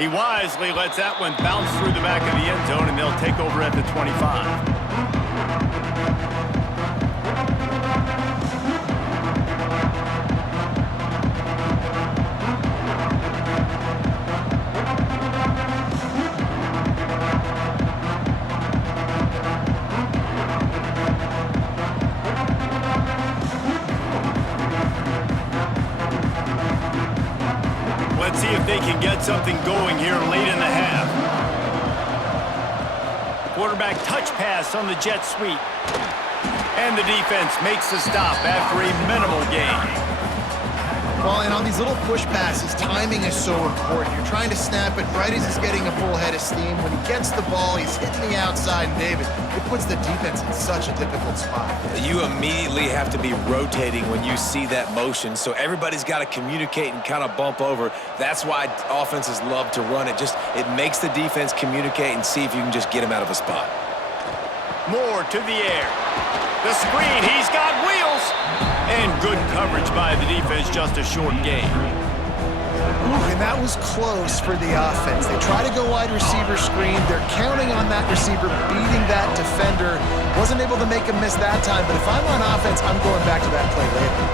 He wisely lets that one bounce through the back of the end zone, and they'll take over at the 25. Let's see if they can get something going here late in the half. Quarterback touch pass on the jet sweep. And the defense makes the stop after a minimal gain. Well, and on these little push passes, timing is so important. You're trying to snap it right as he's getting a full head of steam. When he gets the ball, he's hitting the outside, and David, it puts the defense in such a difficult spot. You immediately have to be rotating when you see that motion, so everybody's got to communicate and kind of bump over. That's why offenses love to run it. It makes the defense communicate and see if you can just get him out of a spot. Moore to the air. The screen, he's got wheels. And good coverage by the defense, just a short gain. Ooh, and that was close for the offense. They try to go wide receiver screen. They're counting on that receiver beating that defender. Wasn't able to make him miss that time, but if I'm on offense, I'm going back to that play later.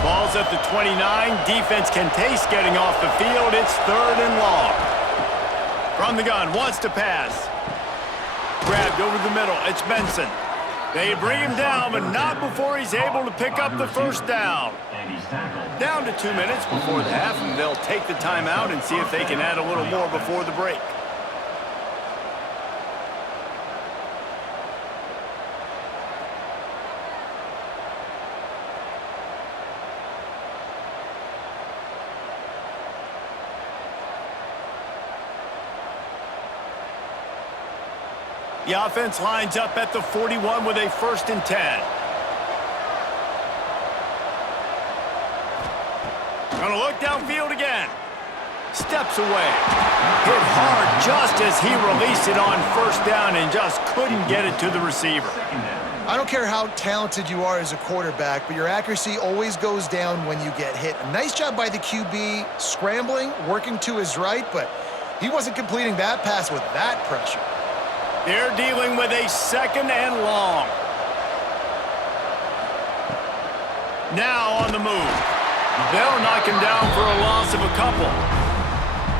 Ball's at the 29. Defense can taste getting off the field. It's 3rd and long. From the gun, wants to pass. Grabbed over the middle. It's Benson. They bring him down, but not before he's able to pick up the first down. Down to 2 minutes before the half, and they'll take the timeout and see if they can add a little more before the break. The offense lines up at the 41 with a 1st and 10. Gonna look downfield again. Steps away. Hit hard just as he released it on 1st down and just couldn't get it to the receiver. I don't care how talented you are as a quarterback, but your accuracy always goes down when you get hit. A nice job by the QB scrambling, working to his right, but he wasn't completing that pass with that pressure. They're dealing with a 2nd and long. Now on the move. They'll knock him down for a loss of a couple.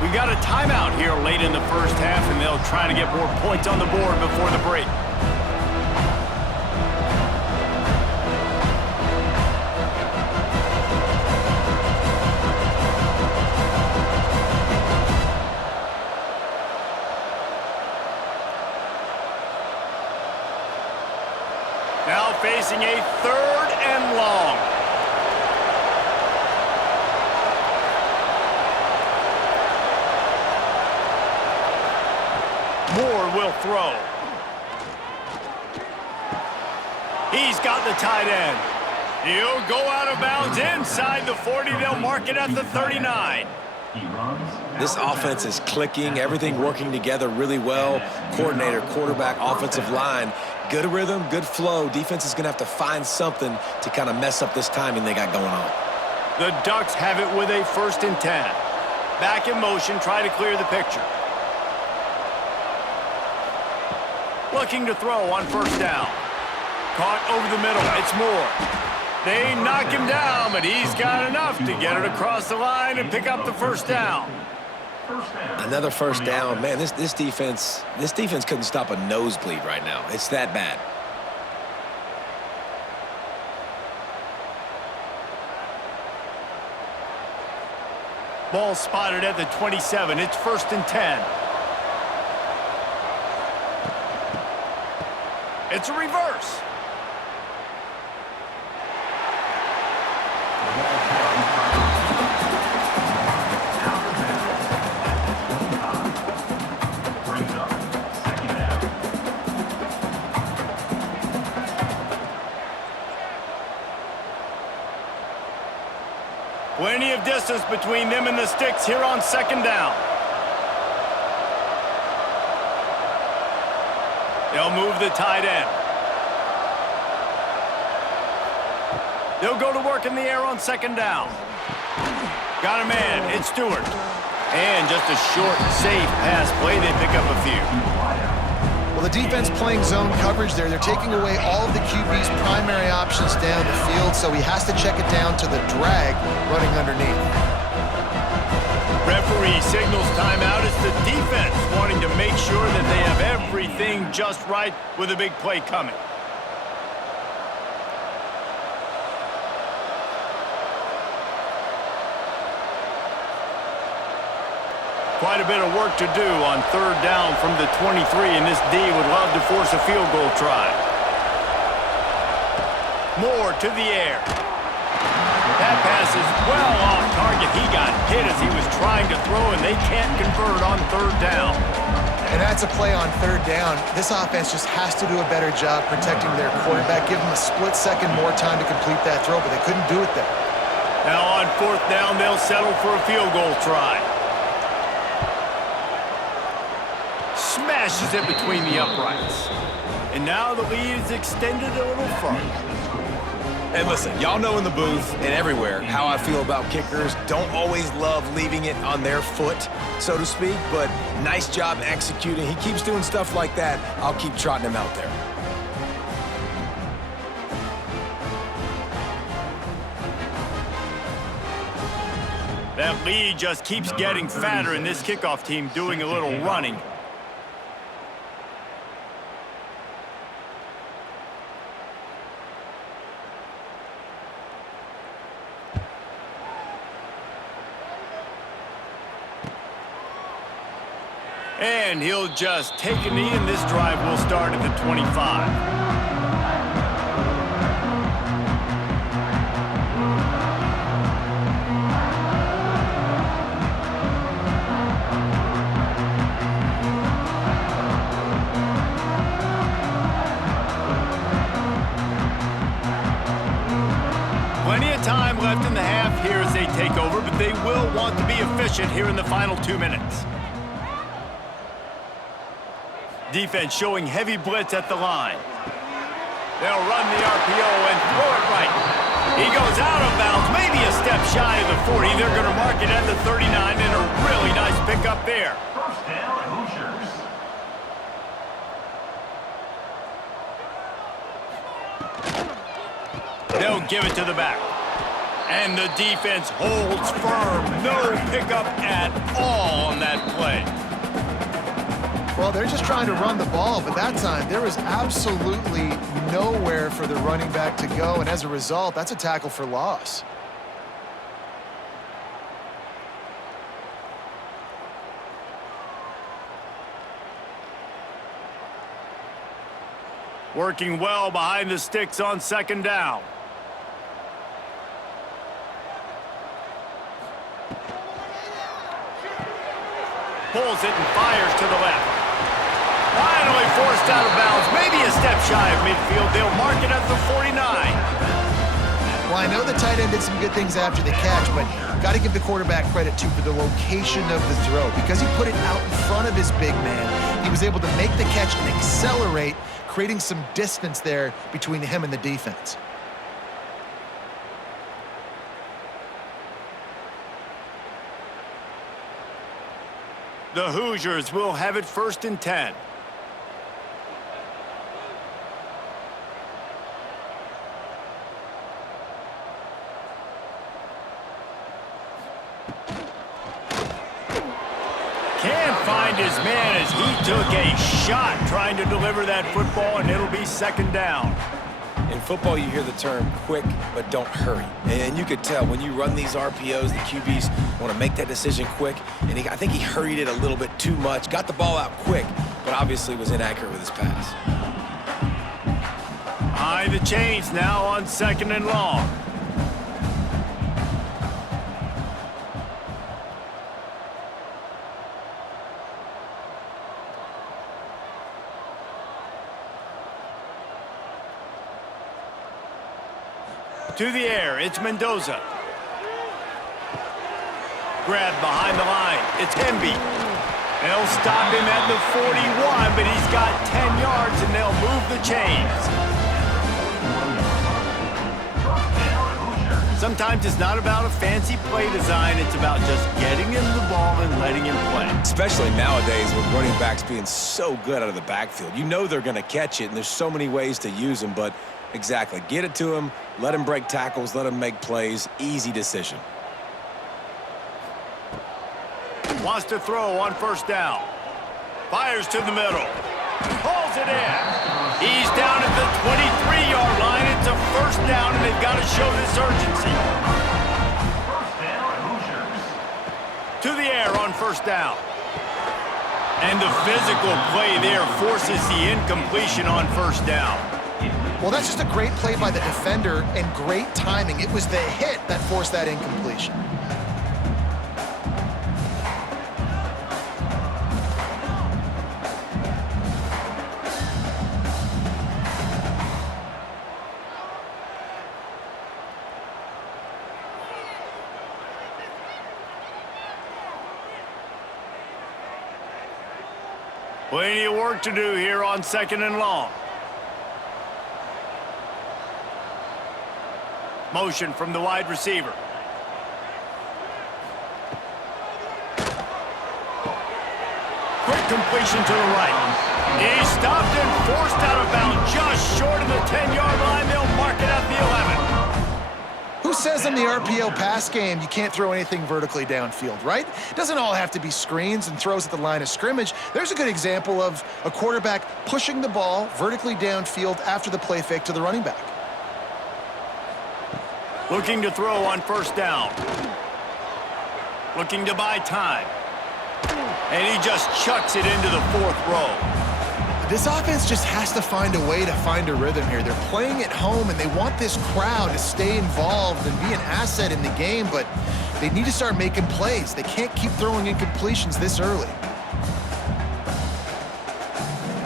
We got a timeout here late in the first half, and they'll try to get more points on the board before the break. Now facing a 3rd and long. Moore will throw. He's got the tight end. He'll go out of bounds inside the 40. They'll mark it at the 39. This offense is clicking, everything working together really well. Coordinator, quarterback, offensive line. Good rhythm, good flow. Defense is going to have to find something to kind of mess up this timing they got going on. The Ducks have it with a 1st and 10. Back in motion, try to clear the picture. Looking to throw on 1st down. Caught over the middle. It's Moore. They knock him down, but he's got enough to get it across the line and pick up the 1st down. Another 1st down. Man, this defense couldn't stop a nosebleed right now. It's that bad. Ball spotted at the 27. It's 1st and 10. It's a reverse. Plenty of distance between them and the sticks here on 2nd down. They'll move the tight end. They'll go to work in the air on 2nd down. Got a man. It's Stewart. And just a short, safe pass play, they pick up a few. Well, the defense playing zone coverage there. They're taking away all of the QB's primary options down the field, so he has to check it down to the drag running underneath. Referee signals timeout. It's the defense wanting to make sure that they have everything just right with a big play coming. Quite a bit of work to do on third down from the 23, and this D would love to force a field goal try. Moore to the air. That pass is well off target. He got hit as he was trying to throw, and they can't convert on third down. And that's a play on third down. This offense just has to do a better job protecting their quarterback. Give them a split second more time to complete that throw, but they couldn't do it there. Now on fourth down, they'll settle for a field goal try. Smashes it between the uprights. And now the lead is extended a little further. And listen, y'all know in the booth and everywhere how I feel about kickers. Don't always love leaving it on their foot, so to speak, but nice job executing. He keeps doing stuff like that. I'll keep trotting him out there. That lead just keeps getting fatter, and this kickoff team doing a little running. And he'll just take a knee, and this drive will start at the 25. Plenty of time left in the half here as they take over, but they will want to be efficient here in the final 2 minutes. Defense showing heavy blitz at the line. They'll run the RPO and throw it right. He goes out of bounds, maybe a step shy of the 40. They're going to mark it at the 39, and a really nice pickup there. First down, Hoosiers. They'll give it to the back. And the defense holds firm. No pickup at all on that play. Well, they're just trying to run the ball, but that time there was absolutely nowhere for the running back to go, and as a result, that's a tackle for loss. Working well behind the sticks on second down. Pulls it and fires to the left. Finally forced out of bounds. Maybe a step shy of midfield. They'll mark it at the 49. Well, I know the tight end did some good things after the catch, but got to give the quarterback credit, too, for the location of the throw. Because he put it out in front of his big man, he was able to make the catch and accelerate, creating some distance there between him and the defense. The Hoosiers will have it 1st and 10. Can't find his man as he took a shot trying to deliver that football, and it'll be 2nd down. In football, you hear the term quick, but don't hurry. And you could tell when you run these RPOs, the QBs want to make that decision quick. And I think he hurried it a little bit too much, got the ball out quick, but obviously was inaccurate with his pass. Behind the chains now on 2nd and long. To the air, it's Mendoza. Grabbed behind the line, it's Hemby. They'll stop him at the 41, but he's got 10 yards, and they'll move the chains. Sometimes it's not about a fancy play design. It's about just getting him the ball and letting him play. Especially nowadays with running backs being so good out of the backfield. You know they're going to catch it, and there's so many ways to use them. But exactly, get it to him, let him break tackles, let him make plays. Easy decision. Wants to throw on first down. Fires to the middle. Pulls it in. He's down at the 23-yard line. It's a first down, and they've got to show this urgency. First down, Hoosiers. To the air on first down. And the physical play there forces the incompletion on first down. Well, that's just a great play by the defender and great timing. It was the hit that forced that incompletion. Plenty of work to do here on second and long. Motion from the wide receiver. Quick completion to the right. He's stopped and forced out of bounds just short of the 10-yard line. They'll mark it at the 11. Who says in the RPO pass game you can't throw anything vertically downfield, right? It doesn't all have to be screens and throws at the line of scrimmage. There's a good example of a quarterback pushing the ball vertically downfield after the play fake to the running back. Looking to throw on first down. Looking to buy time. And he just chucks it into the fourth row. This offense just has to find a way to find a rhythm here. They're playing at home, and they want this crowd to stay involved and be an asset in the game, but they need to start making plays. They can't keep throwing incompletions this early.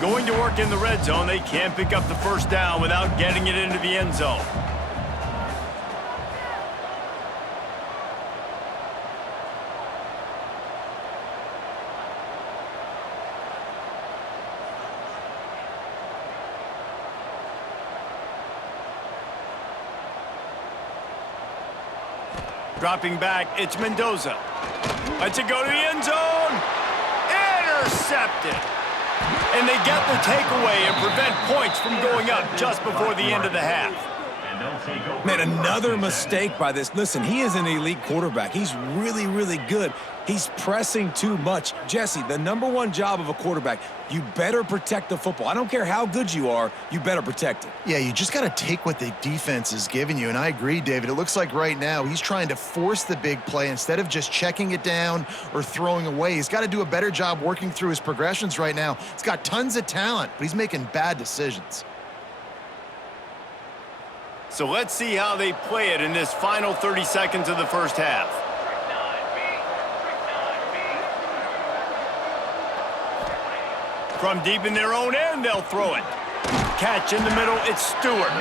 Going to work in the red zone. They can't pick up the first down without getting it into the end zone. Dropping back, it's Mendoza. Lets it go to the end zone. Intercepted. And they get the takeaway and prevent points from going up just before the end of the half. And they'll take over. Man, another mistake by this. Listen, he is an elite quarterback. He's really, really good. He's pressing too much. Jesse, the number one job of a quarterback, you better protect the football. I don't care how good you are, you better protect it. Yeah, you just got to take what the defense is giving you, and I agree, David. It looks like right now he's trying to force the big play instead of just checking it down or throwing away. He's got to do a better job working through his progressions right now. He's got tons of talent, but he's making bad decisions. So let's see how they play it in this final 30 seconds of the first half. From deep in their own end, they'll throw it. Catch in the middle, it's Stewart.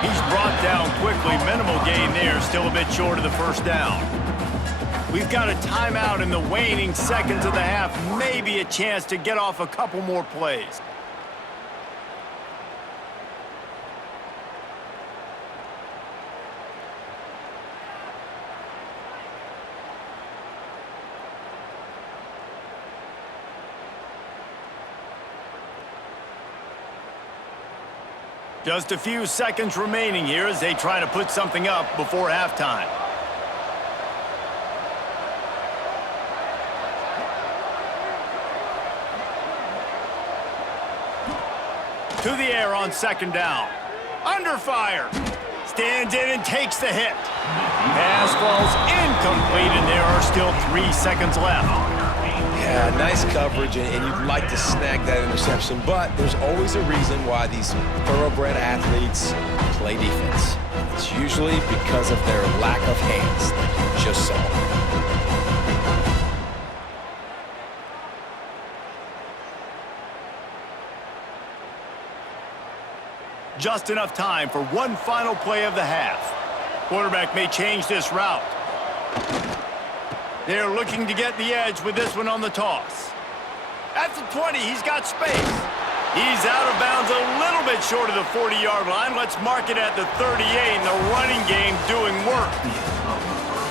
He's brought down quickly. Minimal gain there, still a bit short of the first down. We've got a timeout in the waning seconds of the half. Maybe a chance to get off a couple more plays. Just a few seconds remaining here as they try to put something up before halftime. To the air on second down. Under fire. Stands in and takes the hit. Pass falls incomplete, and there are still 3 seconds left. Yeah, nice coverage, and you'd like to snag that interception, but there's always a reason why these thoroughbred athletes play defense. It's usually because of their lack of hands, like you just saw. Just enough time for one final play of the half. Quarterback may change this route. They're looking to get the edge with this one on the toss. At the 20, he's got space. He's out of bounds a little bit short of the 40-yard line. Let's mark it at the 38, and the running game doing work.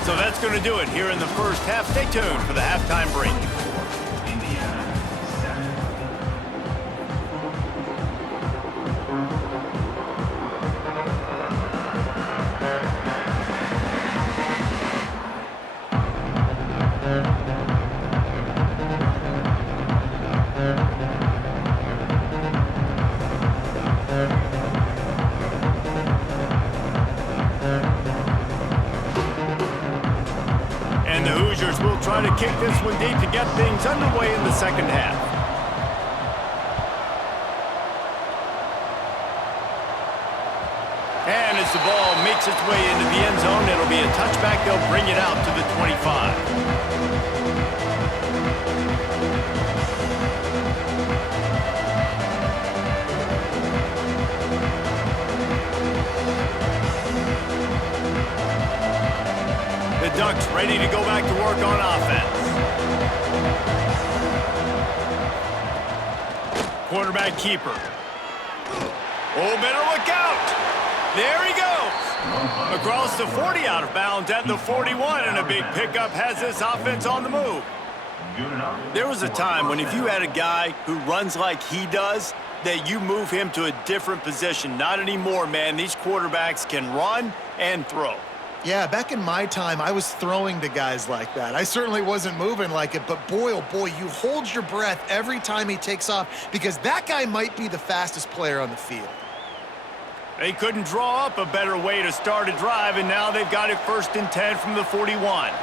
So that's going to do it here in the first half. Stay tuned for the halftime break. Indiana 7. And the Hoosiers will try to kick this one deep to get things underway in the second half. And as the ball makes its way into the end zone, it'll be a touchback. They'll bring it out to the 25. The Ducks ready to go back to work on offense. Quarterback keeper. Oh, better look out. There he goes. Across the 40, out of bounds at the 41, and a big pickup has this offense on the move. There was a time when if you had a guy who runs like he does, that you move him to a different position. Not anymore, man. These quarterbacks can run and throw. Yeah, back in my time, I was throwing to guys like that. I certainly wasn't moving like it, but boy, oh boy, you hold your breath every time he takes off because that guy might be the fastest player on the field. They couldn't draw up a better way to start a drive, and now they've got it 1st and 10 from the 41.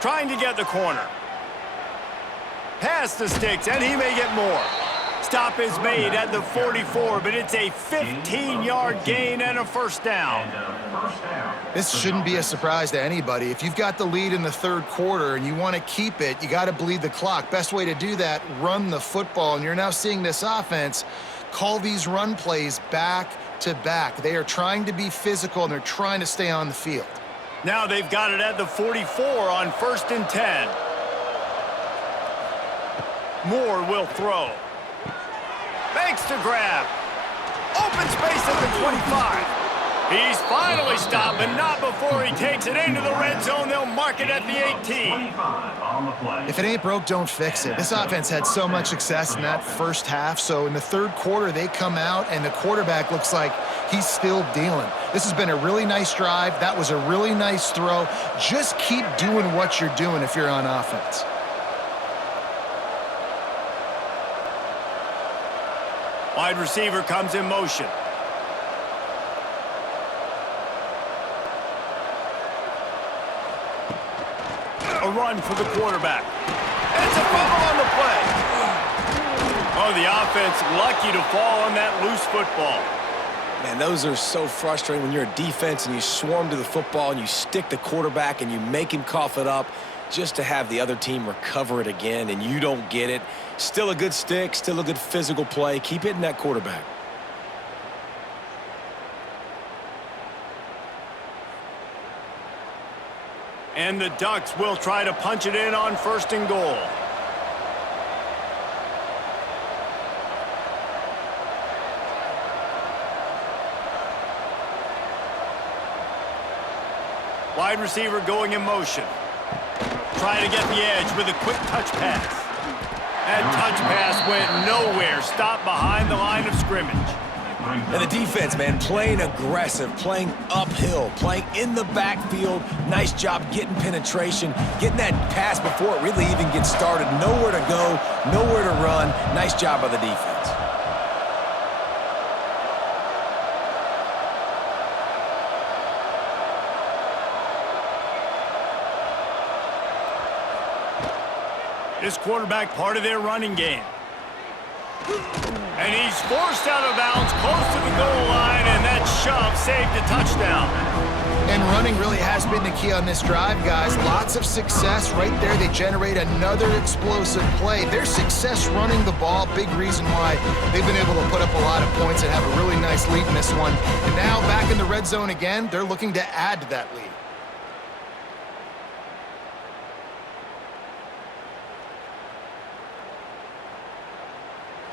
Trying to get the corner. Past the sticks, and he may get more. Stop is made at the 44, but it's a 15-yard gain and a first down. This shouldn't be a surprise to anybody. If you've got the lead in the third quarter and you want to keep it, you got to bleed the clock. Best way to do that, run the football. And you're now seeing this offense call these run plays back to back. They are trying to be physical, and they're trying to stay on the field. Now they've got it at the 44 on 1st and 10. Moore will throw. Makes the grab. Open space at the 25. He's finally stopped, but not before he takes it into the red zone. They'll mark it at the 18. If it ain't broke, don't fix it. This offense had so much success in that first half, so in the third quarter, they come out, and the quarterback looks like he's still dealing. This has been a really nice drive. That was a really nice throw. Just keep doing what you're doing if you're on offense. Wide receiver comes in motion. A run for the quarterback. It's a fumble on the play. Oh, the offense lucky to fall on that loose football. Man, those are so frustrating when you're a defense and you swarm to the football and you stick the quarterback and you make him cough it up just to have the other team recover it again and you don't get it. Still a good stick, still a good physical play. Keep hitting that quarterback. And the Ducks will try to punch it in on 1st and goal. Wide receiver going in motion. Trying to get the edge with a quick touch pass. That touch pass went nowhere. Stopped behind the line of scrimmage. And the defense, man, playing aggressive, playing uphill, playing in the backfield. Nice job getting penetration, getting that pass before it really even gets started. Nowhere to go, nowhere to run. Nice job by the defense. This quarterback part of their running game. And he's forced out of bounds close to the goal line, and that shove saved a touchdown. And running really has been the key on this drive, guys. Lots of success right there. They generate another explosive play. Their success running the ball, big reason why they've been able to put up a lot of points and have a really nice lead in this one. And now back in the red zone again, they're looking to add to that lead.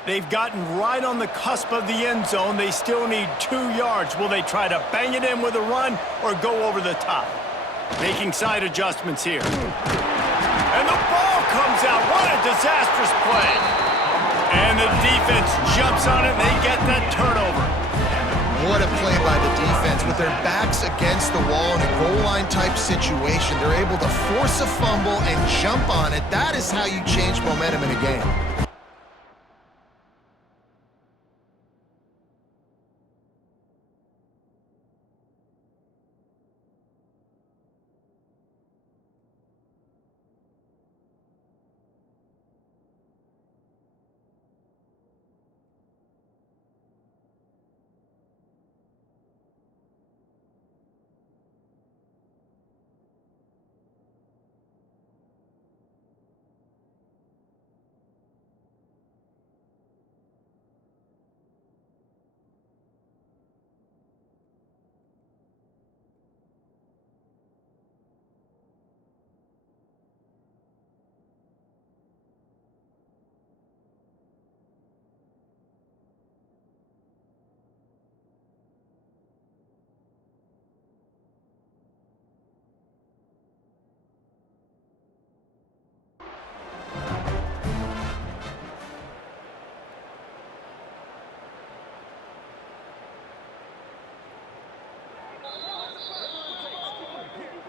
They've gotten right on the cusp of the end zone. They still need 2 yards. Will they try to bang it in with a run or go over the top? Making side adjustments here. And the ball comes out. What a disastrous play. And the defense jumps on it, and they get that turnover. What a play by the defense. With their backs against the wall in a goal line type situation, they're able to force a fumble and jump on it. That is how you change momentum in a game.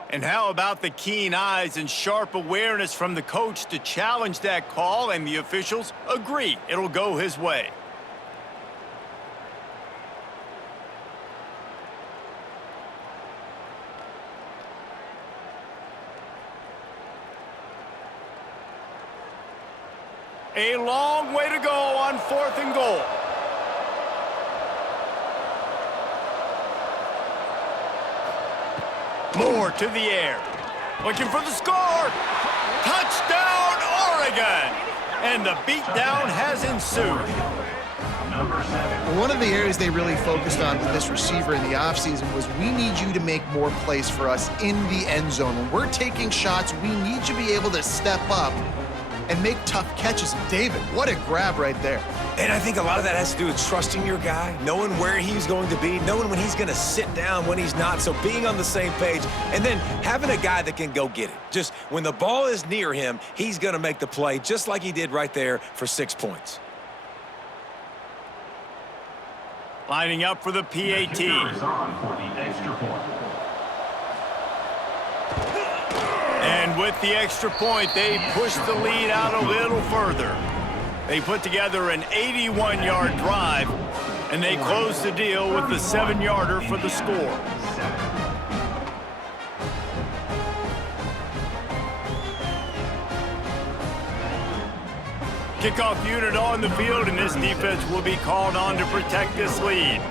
And how about the keen eyes and sharp awareness from the coach to challenge that call, and the officials agree it'll go his way. A long way to go on 4th and goal. Moore to the air. Looking for the score. Touchdown, Oregon! And the beatdown has ensued. One of the areas they really focused on with this receiver in the offseason was, we need you to make more plays for us in the end zone. When we're taking shots, we need you to be able to step up and make tough catches. David, what a grab right there. And I think a lot of that has to do with trusting your guy, knowing where he's going to be, knowing when he's going to sit down, when he's not. So being on the same page, and then having a guy that can go get it. Just when the ball is near him, he's going to make the play, just like he did right there for 6 points. Lining up for the PAT. And with the extra point, they push the lead out a little further. They put together an 81-yard drive, and they close the deal with the 7-yarder for the score. Kickoff unit on the field, and this defense will be called on to protect this lead.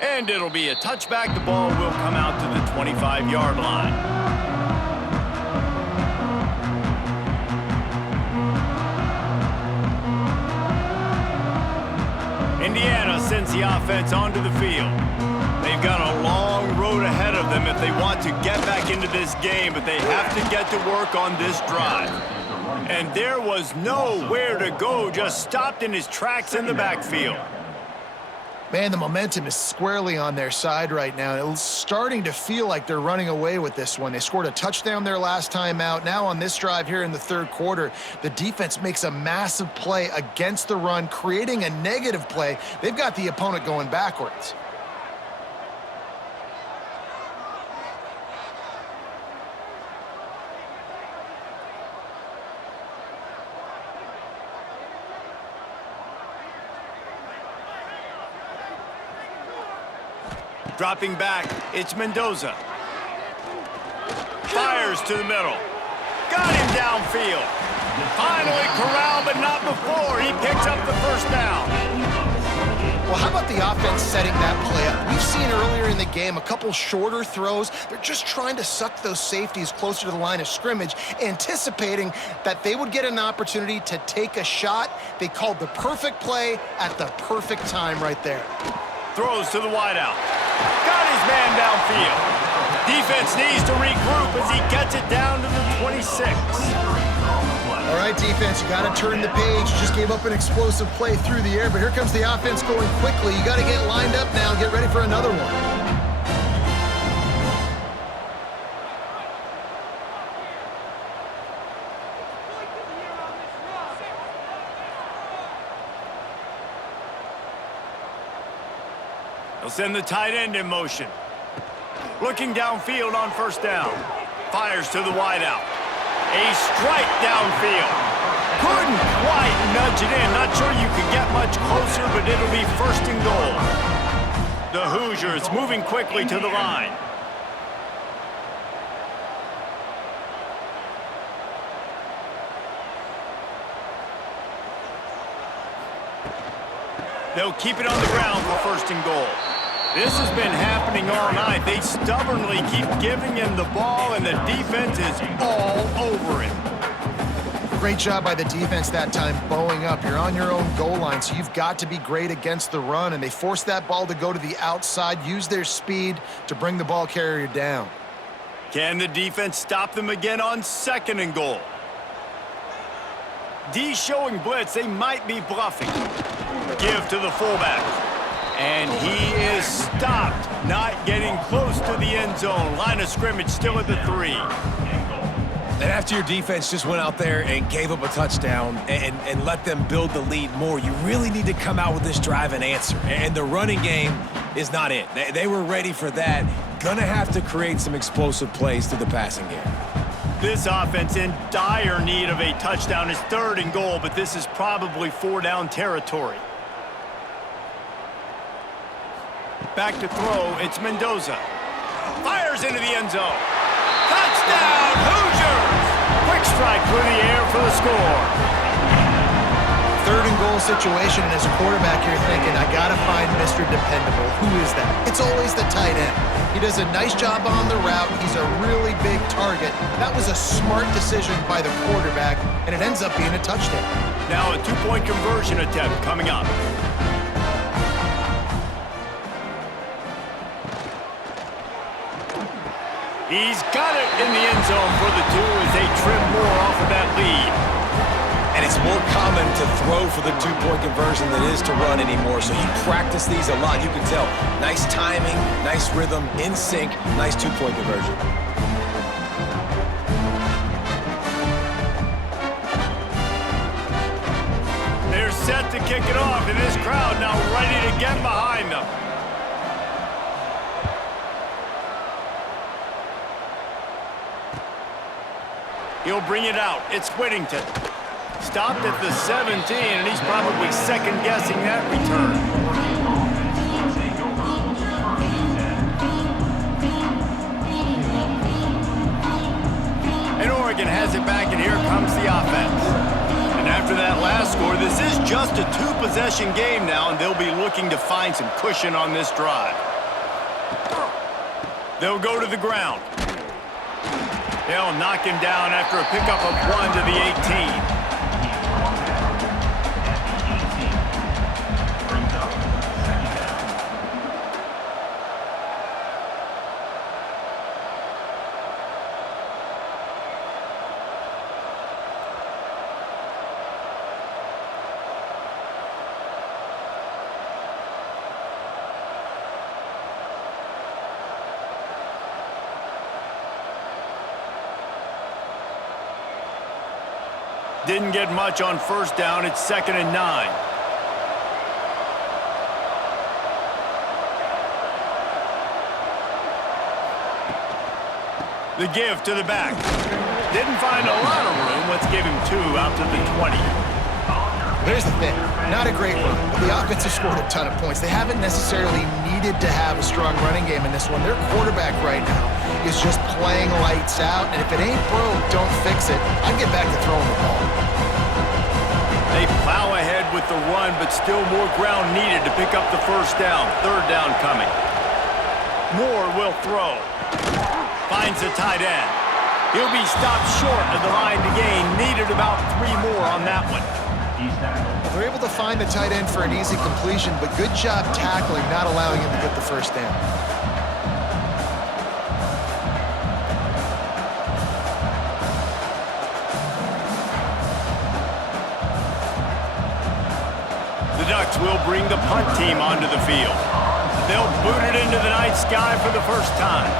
And it'll be a touchback. The ball will come out to the 25-yard line. Indiana sends the offense onto the field. They've got a long road ahead of them if they want to get back into this game, but they have to get to work on this drive. And there was nowhere to go, just stopped in his tracks in the backfield. Man, the momentum is squarely on their side right now. It's starting to feel like they're running away with this one. They scored a touchdown their last time out. Now on this drive here in the 3rd quarter, the defense makes a massive play against the run, creating a negative play. They've got the opponent going backwards. Dropping back, it's Mendoza. Fires to the middle. Got him downfield. Finally corralled, but not before. He picks up the first down. Well, how about the offense setting that play up? We've seen earlier in the game a couple shorter throws. They're just trying to suck those safeties closer to the line of scrimmage, anticipating that they would get an opportunity to take a shot. They called the perfect play at the perfect time right there. Throws to the wideout. Got his man downfield. Defense needs to regroup as he gets it down to the 26. All right, defense, you got to turn the page. You just gave up an explosive play through the air, but here comes the offense going quickly. You got to get lined up now and get ready for another one. They'll send the tight end in motion. Looking downfield on first down. Fires to the wideout. A strike downfield. Couldn't quite nudge it in. Not sure you could get much closer, but it'll be first and goal. The Hoosiers moving quickly to the line. They'll keep it on the ground for first and goal. This has been happening all night. They stubbornly keep giving him the ball, and the defense is all over it. Great job by the defense that time, bowing up. You're on your own goal line, so you've got to be great against the run, and they forced that ball to go to the outside, use their speed to bring the ball carrier down. Can the defense stop them again on second and goal? D showing blitz. They might be bluffing. Give to the fullback. And he is stopped, not getting close to the end zone. Line of scrimmage still at the 3. And after your defense just went out there and gave up a touchdown and let them build the lead more, you really need to come out with this drive and answer. And the running game is not it. They were ready for that. Gonna have to create some explosive plays through the passing game. This offense in dire need of a touchdown. Is third and goal, but this is probably 4-down territory. Back to throw, it's Mendoza. Fires into the end zone. Touchdown, Hoosiers! Quick strike through the air for the score. Third and goal situation, and as a quarterback, you're thinking, I gotta find Mr. Dependable. Who is that? It's always the tight end. He does a nice job on the route. He's a really big target. That was a smart decision by the quarterback, and it ends up being a touchdown. Now a two-point conversion attempt coming up. He's got it in the end zone for the 2 as they trim more off of that lead. And it's more common to throw for the two-point conversion than it is to run anymore. So you practice these a lot. You can tell. Nice timing, nice rhythm, in sync, nice two-point conversion. They're set to kick it off, and this crowd now ready to get behind them. He'll bring it out. It's Whittington. Stopped at the 17, and he's probably second-guessing that return. And Oregon has it back, and here comes the offense. And after that last score, this is just a two-possession game now, and they'll be looking to find some cushion on this drive. They'll go to the ground. They'll knock him down after a pickup of 1 to the 18. Didn't get much on first down. It's 2nd and 9. The give to the back. Didn't find a lot of room. Let's give him 2 out to the 20. Here's the thing. Not a great run, but the offense has scored a ton of points. They haven't necessarily needed to have a strong running game in this one. Their quarterback right now is just playing lights out, and if it ain't broke, don't fix it. I'd get back to throwing the ball. They plow ahead with the run, but still more ground needed to pick up the first down. Third down coming. Moore will throw. Finds the tight end. He'll be stopped short of the line to gain. Needed about 3 more on that one. They're able to find the tight end for an easy completion, but good job tackling, not allowing him to get the first down. punt team onto the field. They'll boot it into the night sky for the first time.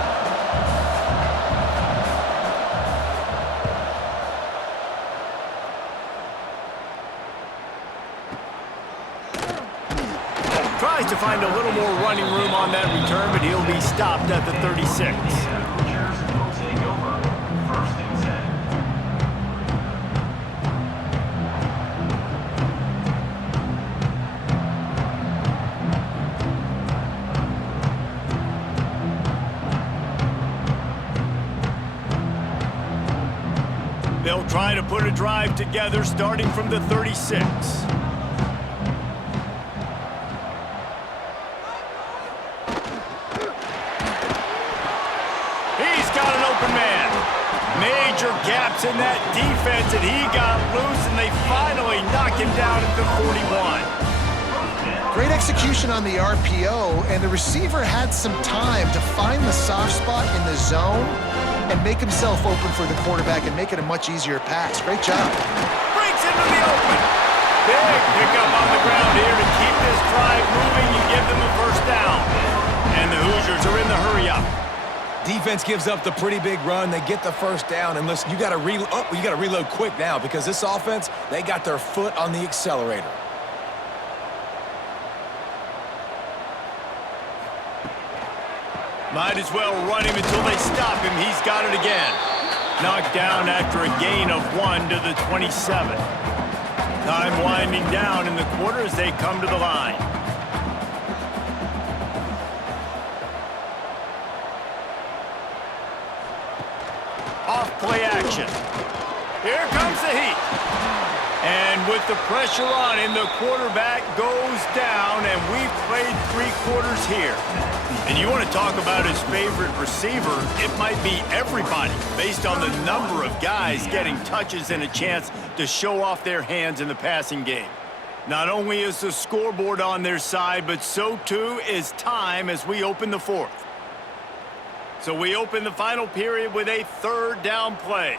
Tries to find a little more running room on that return, but he'll be stopped at the 36. Will take over 1st and 10. They'll try to put a drive together starting from the 36. He's got an open man. Major gaps in that defense, and he got loose, and they finally knock him down at the 41. Great execution on the RPO, and the receiver had some time to find the soft spot in the zone and make himself open for the quarterback and make it a much easier pass. Great job. Breaks into the open. Big pickup on the ground here to keep this drive moving. You give them a first down. And the Hoosiers are in the hurry-up. Defense gives up the pretty big run. They get the first down. And listen, you got to reload quick now because this offense, they got their foot on the accelerator. Might as well run him until they stop him. He's got it again. Knocked down after a gain of 1 to the 27. Time winding down in the quarter as they come to the line. Off play action. Here comes the heat. And with the pressure on him, the quarterback goes down, and we've played 3 quarters here. And you want to talk about his favorite receiver, it might be everybody, based on the number of guys getting touches and a chance to show off their hands in the passing game. Not only is the scoreboard on their side, but so too is time as we open the 4th. So we open the final period with a 3rd down play.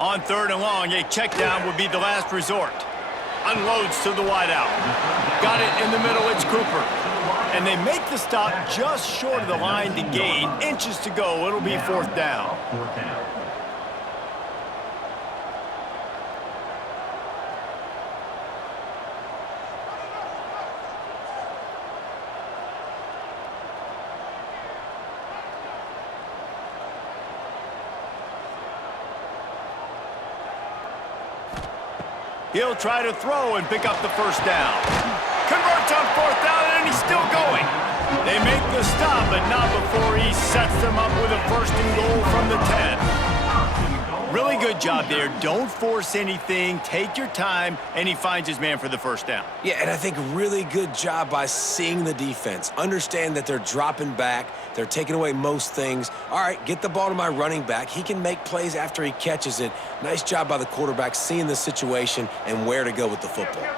On 3rd and long, a check down would be the last resort. Unloads to the wideout. Got it in the middle, it's Cooper. And they make the stop just short of the line to gain. Inches to go, it'll be 4th down. He'll try to throw and pick up the first down. Converts on 4th down, and he's still going. They make the stop, but not before he sets them up with a 1st and goal from the 10. Really good job there. Don't force anything. Take your time, and he finds his man for the 1st down. Yeah, and I think really good job by seeing the defense. Understand that they're dropping back. They're taking away most things. All right, get the ball to my running back. He can make plays after he catches it. Nice job by the quarterback seeing the situation and where to go with the football.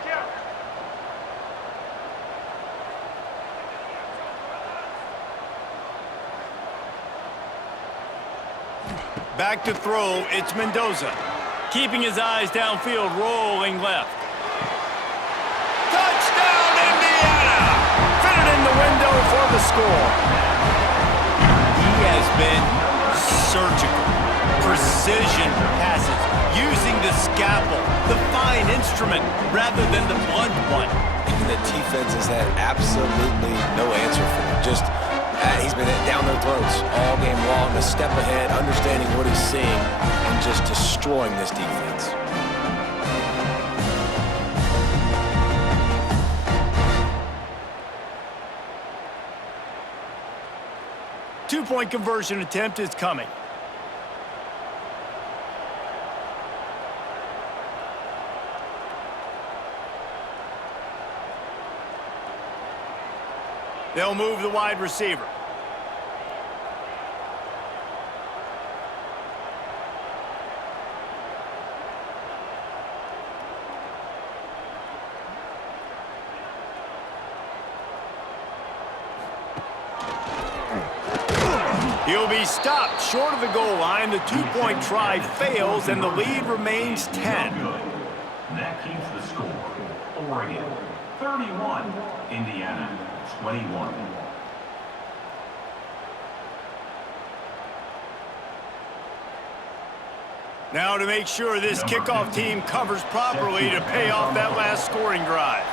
Back to throw, it's Mendoza. Keeping his eyes downfield, rolling left. Touchdown, Indiana! Fitted in the window for the score. He has been surgical. Precision passes, using the scalpel, the fine instrument, rather than the blunt one. And the defense has had absolutely no answer for him. Just he's been down their throats all game long, a step ahead, understanding what he's seeing, and just destroying this defense. Two-point conversion attempt is coming. They'll move the wide receiver. He'll be stopped short of the goal line. The two-point try fails, and the lead remains 10. Good. That keeps the score. Oregon 31, Indiana 21. Now to make sure this kickoff team covers properly to pay off that last scoring drive.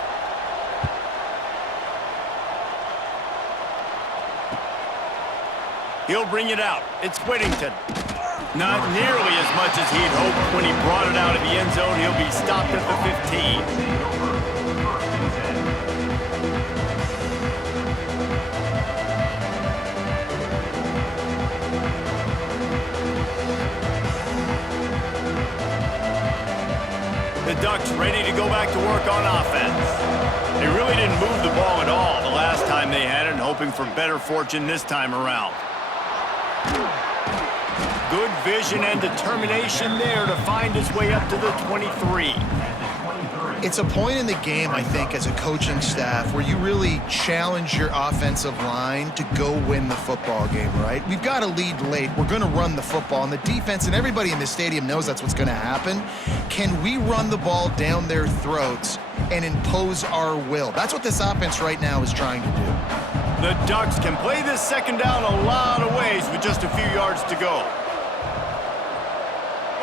He'll bring it out. It's Whittington. Not nearly as much as he'd hoped when he brought it out of the end zone. He'll be stopped at the 15. The Ducks ready to go back to work on offense. They really didn't move the ball at all the last time they had it, hoping for better fortune this time around. Good vision and determination there to find his way up to the 23. It's a point in the game, I think, as a coaching staff where you really challenge your offensive line to go win the football game, right? We've got a lead late. We're going to run the football, and the defense and everybody in the stadium knows that's what's going to happen. Can we run the ball down their throats and impose our will? That's what this offense right now is trying to do. The Ducks can play this second down a lot of ways with just a few yards to go.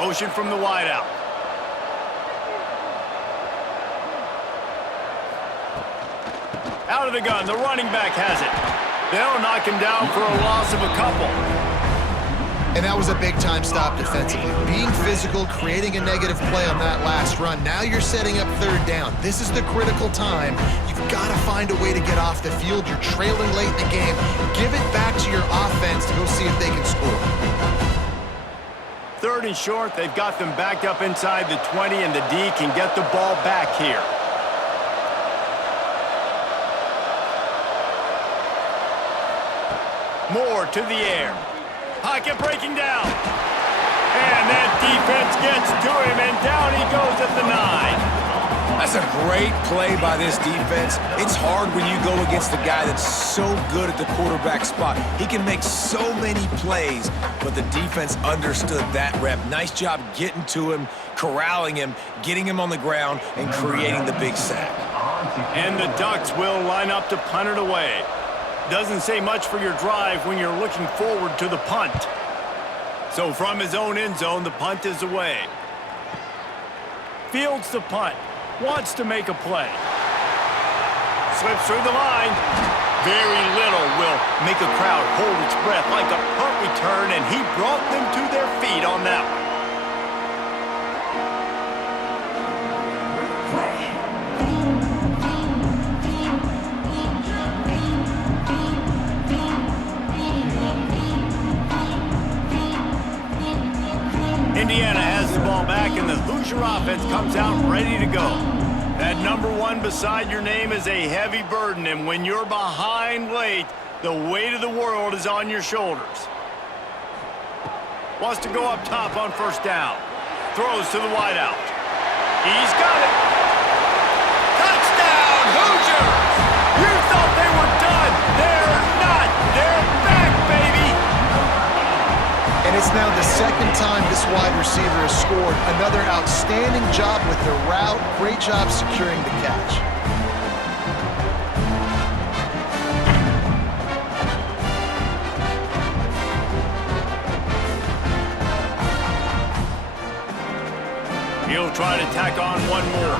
Motion from the wideout. Out of the gun, the running back has it. They'll knock him down for a loss of a couple. And that was a big-time stop defensively. Being physical, creating a negative play on that last run. Now you're setting up third down. This is the critical time. You've got to find a way to get off the field. You're trailing late in the game. Give it back to your offense to go see if they can score. Third and short, they've got them backed up inside the 20, and the D can get the ball back here. Moore to the air. Pocket breaking down. And that defense gets to him, and down he goes at the 9. That's a great play by this defense. It's hard when you go against a guy that's so good at the quarterback spot. He can make so many plays, but the defense understood that rep. Nice job getting to him, corralling him, getting him on the ground, and creating the big sack. And the Ducks will line up to punt it away. Doesn't say much for your drive when you're looking forward to the punt. So from his own end zone, the punt is away. Fields the punt. Wants to make a play. Slips through the line. Very little will make a crowd hold its breath like a punt return, and he brought them to their feet on that one. Indiana has the ball back, and the Hoosier offense comes out ready to go. That number 1 beside your name is a heavy burden, and when you're behind late, the weight of the world is on your shoulders. Wants to go up top on first down. Throws to the wideout. He's got it. Touchdown, Hoosiers! You thought they were done. They're not. They're back, baby. And it's now the second time this wide receiver has scored. Another outstanding job with the route. Great job securing the catch. He'll try to tack on one more.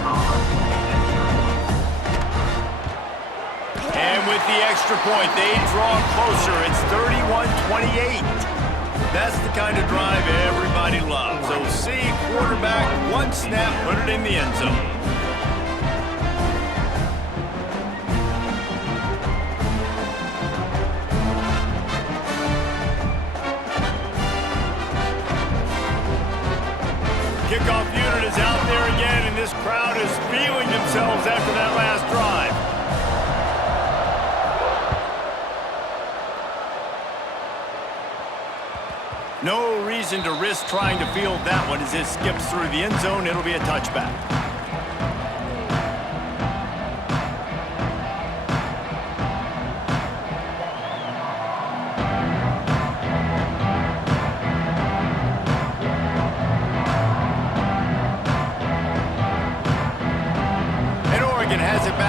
And with the extra point, they draw closer. It's 31-28. That's the kind of drive everybody loves. So see quarterback, one snap, put it in the end zone. Kickoff unit is out there again, and this crowd is feeling themselves after that last drive. No reason to risk trying to field that one as it skips through the end zone. It'll be a touchback.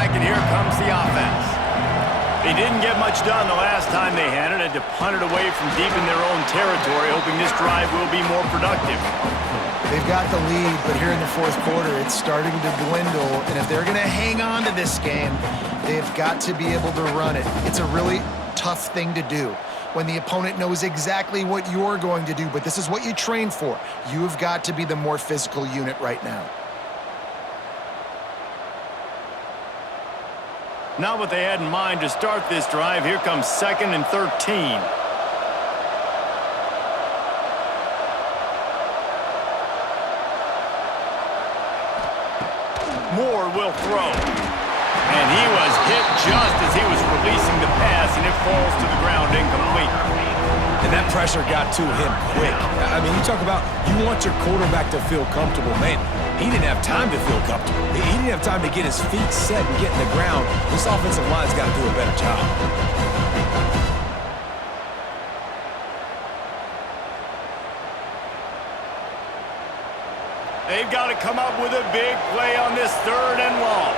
back, and here comes the offense. They didn't get much done the last time they had it. Had to punt it away from deep in their own territory, hoping this drive will be more productive. They've got the lead, but here in the fourth quarter, it's starting to dwindle. And if they're going to hang on to this game, they've got to be able to run it. It's a really tough thing to do when the opponent knows exactly what you're going to do, but this is what you train for. You've got to be the more physical unit right now. Not what they had in mind to start this drive. Here comes 2nd and 13. Moore will throw. And he was hit just as he was releasing the pass, and it falls to the ground incomplete. And that pressure got to him quick. I mean, you talk about you want your quarterback to feel comfortable. Man, he didn't have time to feel comfortable. He didn't have time to get his feet set and get in the ground. This offensive line's got to do a better job. They've got to come up with a big play on this 3rd and long.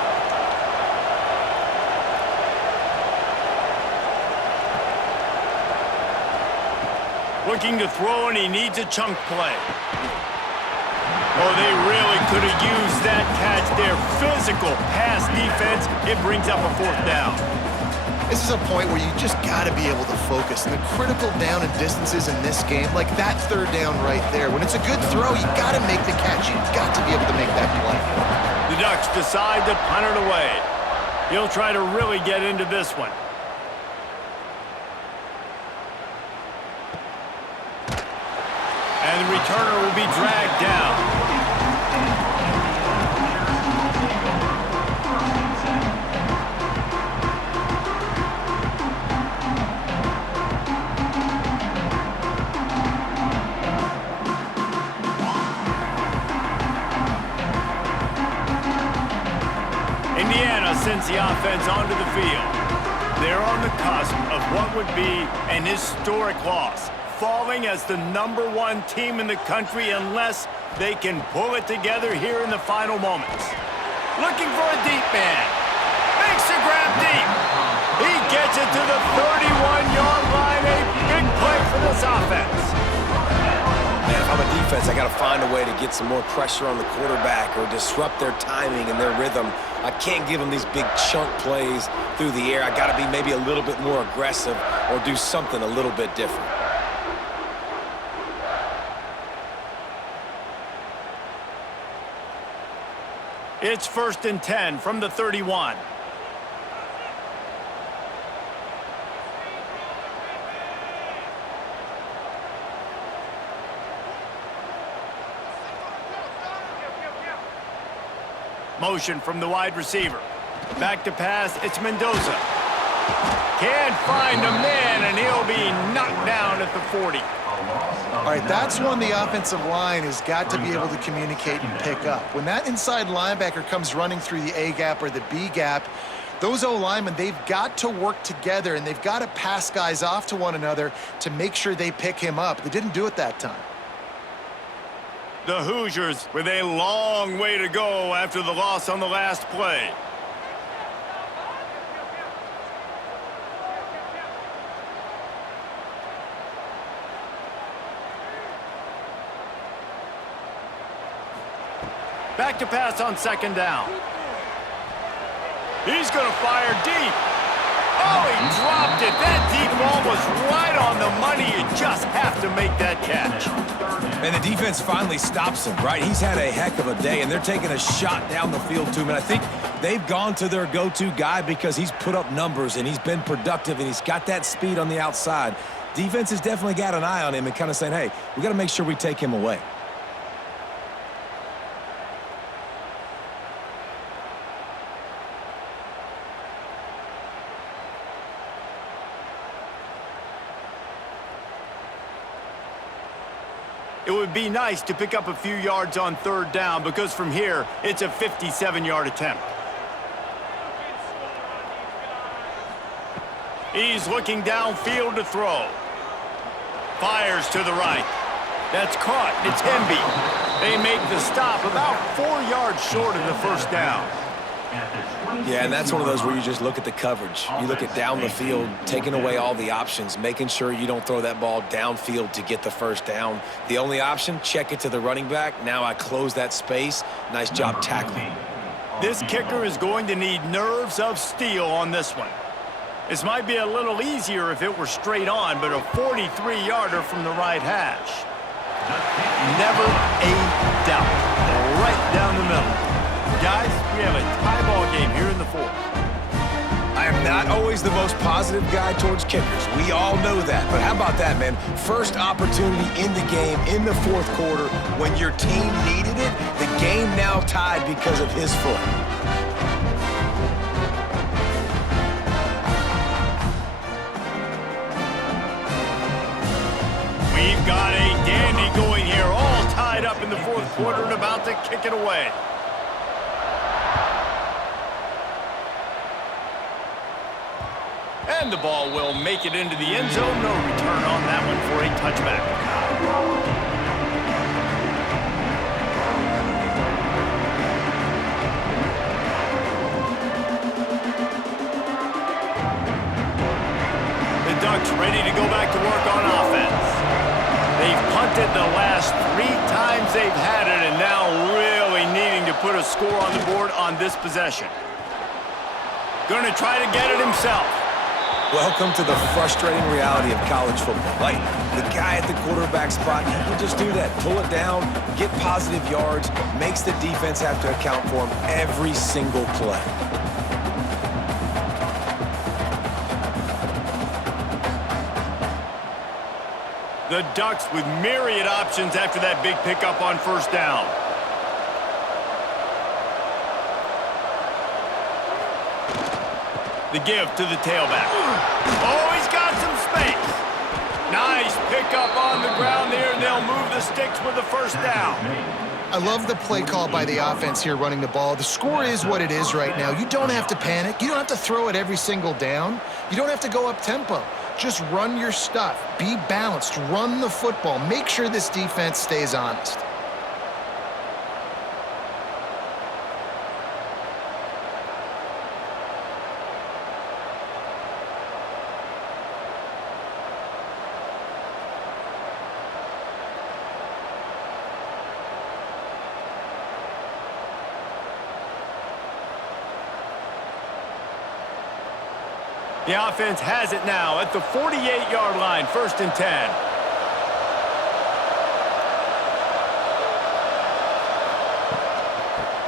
Looking to throw, and he needs a chunk play. Oh, they really could have used that catch there. Physical pass defense. It brings up a 4th down. This is a point where you just got to be able to focus. And the critical down and distances in this game, like that 3rd down right there, when it's a good throw, you got to make the catch. You've got to be able to make that play. The Ducks decide to punt it away. He'll try to really get into this one. And the returner will be dragged down. Indiana sends the offense onto the field. They're on the cusp of what would be an historic loss, falling as the #1 team in the country unless they can pull it together here in the final moments. Looking for a deep man. Makes a grab deep. He gets it to the 31-yard line. A big play for this offense. Man, if I'm a defense, I got to find a way to get some more pressure on the quarterback or disrupt their timing and their rhythm. I can't give them these big chunk plays through the air. I got to be maybe a little bit more aggressive or do something a little bit different. It's 1st and 10 from the 31. Motion from the wide receiver. Back to pass, it's Mendoza. Can't find a man, and he'll be knocked down at the 40. All right, that's when the offensive line has got to be able to communicate and pick up. When that inside linebacker comes running through the A gap or the B gap, those O-linemen, they've got to work together, and they've got to pass guys off to one another to make sure they pick him up. They didn't do it that time. The Hoosiers with a long way to go after the loss on the last play. Back to pass on 2nd down. He's going to fire deep. Oh, he dropped it. That deep ball was right on the money. You just have to make that catch. And the defense finally stops him, right? He's had a heck of a day, and they're taking a shot down the field to him. And I think they've gone to their go-to guy because he's put up numbers, and he's been productive, and he's got that speed on the outside. Defense has definitely got an eye on him and kind of saying, hey, we got to make sure we take him away. It would be nice to pick up a few yards on 3rd down because from here, it's a 57-yard attempt. He's looking downfield to throw. Fires to the right. That's caught. It's Hemby. They make the stop about 4 yards short of the 1st down. Yeah, and that's one of those where you just look at the coverage. You look at down the field, taking away all the options, making sure you don't throw that ball downfield to get the first down. The only option, check it to the running back. Now I close that space. Nice job tackling. This kicker is going to need nerves of steel on this one. This might be a little easier if it were straight on, but a 43-yarder from the right hash. Never a doubt. Right down the middle. Guys, we have a tie ball game here in the fourth. I am not always the most positive guy towards kickers. We all know that. But how about that, man? First opportunity in the game, in the fourth quarter, when your team needed it, the game now tied because of his foot. We've got a dandy going here, all tied up in the fourth quarter and about to kick it away. And the ball will make it into the end zone. No return on that one for a touchback. The Ducks ready to go back to work on offense. They've punted the last 3 times they've had it, and now really needing to put a score on the board on this possession. Going to try to get it himself. Welcome to the frustrating reality of college football. Like, the guy at the quarterback spot, he can just do that. Pull it down, get positive yards, makes the defense have to account for him every single play. The Ducks with myriad options after that big pickup on first down. The give to the tailback. Oh, he's got some space. Nice pickup on the ground there, and they'll move the sticks with the first down. I love the play call by the offense here running the ball. The score is what it is right now. You don't have to panic. You don't have to throw it every single down. You don't have to go up tempo. Just run your stuff. Be balanced. Run the football. Make sure this defense stays honest. The offense has it now at the 48-yard line, 1st and 10.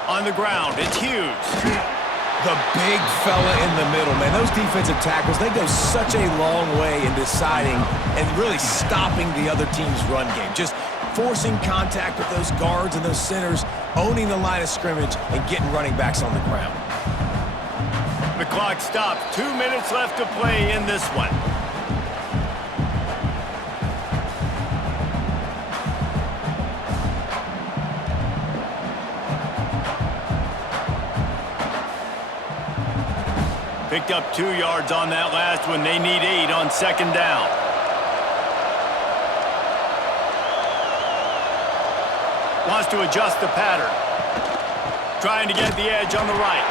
On the ground, it's Hughes. The big fella in the middle, man. Those defensive tackles, they go such a long way in deciding and really stopping the other team's run game. Just forcing contact with those guards and those centers, owning the line of scrimmage, and getting running backs on the ground. The clock stops. 2 minutes left to play in this one. Picked up 2 yards on that last one. They need 8 on 2nd down. Wants to adjust the pattern. Trying to get the edge on the right.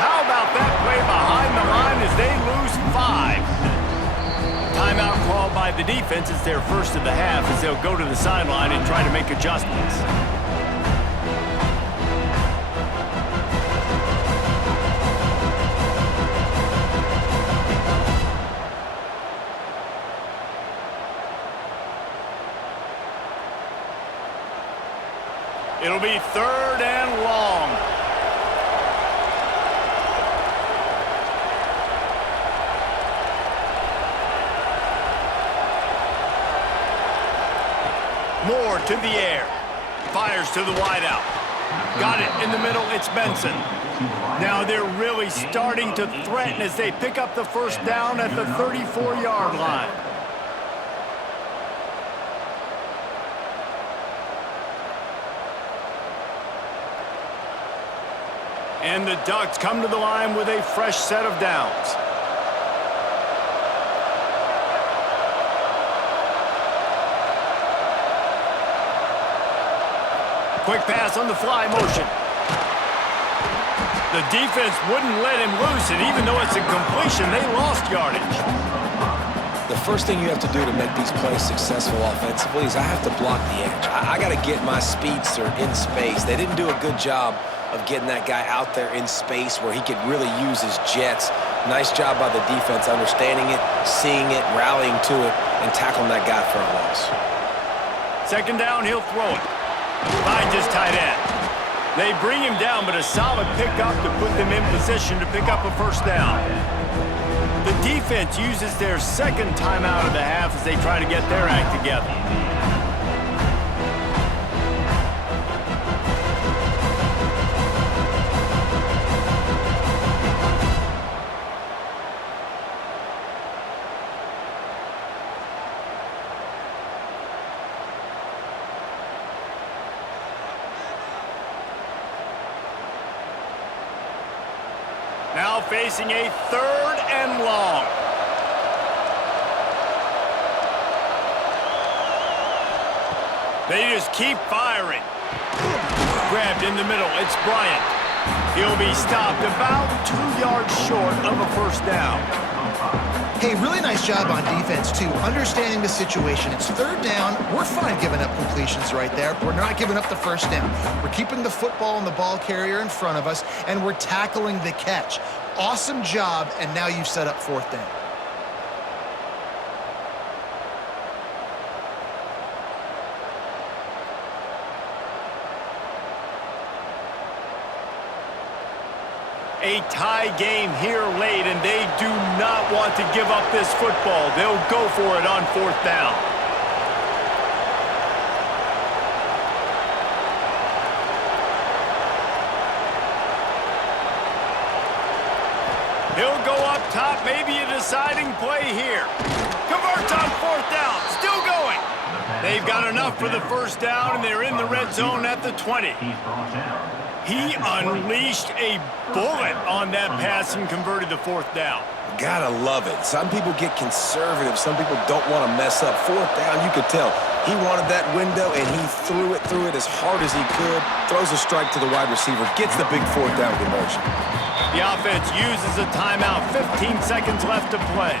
How about that play behind the line as they lose 5? Timeout called by the defense. It's their first of the half as they'll go to the sideline and try to make adjustments. It'll be 3rd and long. Moore to the air. Fires to the wideout. Got it in the middle. It's Benson. Now they're really starting to threaten as they pick up the first down at the 34-yard line. And the Ducks come to the line with a fresh set of downs. Quick pass on the fly motion. The defense wouldn't let him loose, and even though it's a completion, they lost yardage. The first thing you have to do to make these plays successful offensively is I have to block the edge. I got to get my speedster in space. They didn't do a good job of getting that guy out there in space where he could really use his jets. Nice job by the defense understanding it, seeing it, rallying to it, and tackling that guy for a loss. Second down, he'll throw it. Finds his tight end. They bring him down, but a solid pickup to put them in position to pick up a first down. The defense uses their second timeout of the half as they try to get their act together. Now facing a 3rd and long. They just keep firing. Grabbed in the middle. It's Bryant. He'll be stopped about 2 yards short of a first down. Hey, really nice job on defense, too, understanding the situation. It's 3rd down. We're fine giving up completions right there. We're not giving up the first down. We're keeping the football and the ball carrier in front of us, and we're tackling the catch. Awesome job, and now you've set up 4th down. A tie game here late, and they do not want to give up this football. They'll go for it on 4th down. He'll go up top, maybe a deciding play here. Converts on 4th down, still going. They've got enough for the first down, and they're in the red zone at the 20. He unleashed a bullet on that pass and converted the 4th down. Gotta love it. Some people get conservative. Some people don't want to mess up. 4th down, you could tell. He wanted that window, and he threw it as hard as he could. Throws a strike to the wide receiver. Gets the big 4th down conversion. The offense uses a timeout. 15 seconds left to play.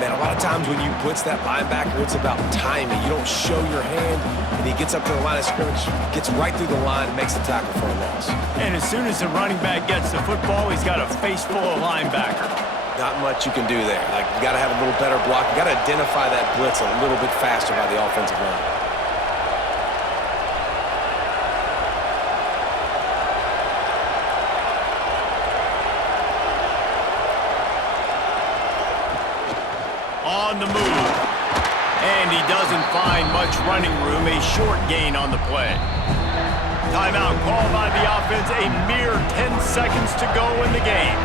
Man, a lot of times when you blitz that linebacker, it's about timing. You don't show your hand, and he gets up to the line of scrimmage, gets right through the line, makes the tackle for a loss. And as soon as the running back gets the football, he's got a face full of linebacker. Not much you can do there. Like, you got to have a little better block. You got to identify that blitz a little bit faster by the offensive line. On the move. And he doesn't find much running room. A short gain on the play. Timeout called by the offense. A mere 10 seconds to go in the game.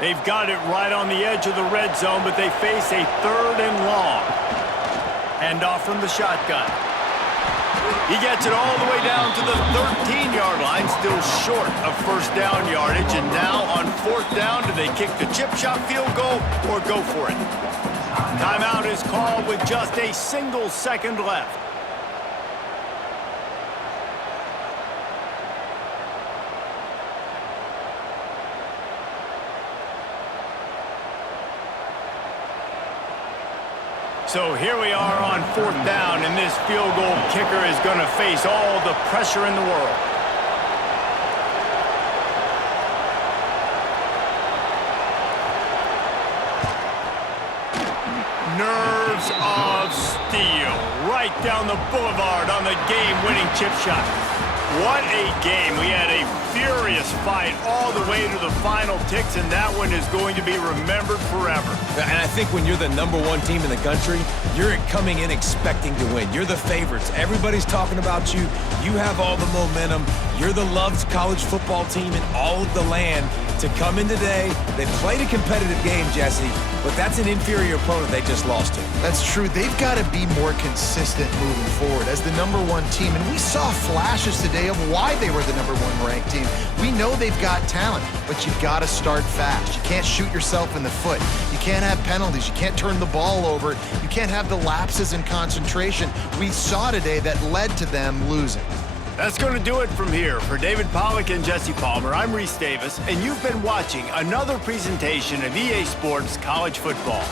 They've got it right on the edge of the red zone, but they face a 3rd and long. Hand off from the shotgun. He gets it all the way down to the 13-yard line, still short of first down yardage. And now on 4th down, do they kick the chip shot field goal or go for it? Timeout is called with just a single second left. So here we are on 4th down, and this field goal kicker is going to face all the pressure in the world. Nerves of steel, right down the boulevard on the game-winning chip shot. What a game. We had a furious fight all the way to the final ticks, and that one is going to be remembered forever. And I think when you're the #1 team in the country, you're coming in expecting to win. You're the favorites. Everybody's talking about you. You have all the momentum. You're the loved college football team in all of the land. To come in today, they played a competitive game, Jesse, but that's an inferior opponent they just lost to. That's true. They've got to be more consistent moving forward as the #1 team. And we saw flashes today of why they were the #1 ranked team. We know they've got talent, but you've got to start fast. You can't shoot yourself in the foot. You can't have penalties. You can't turn the ball over. You can't have the lapses in concentration we saw today that led to them losing. That's going to do it from here. For David Pollack and Jesse Palmer, I'm Reese Davis, and you've been watching another presentation of EA Sports College Football.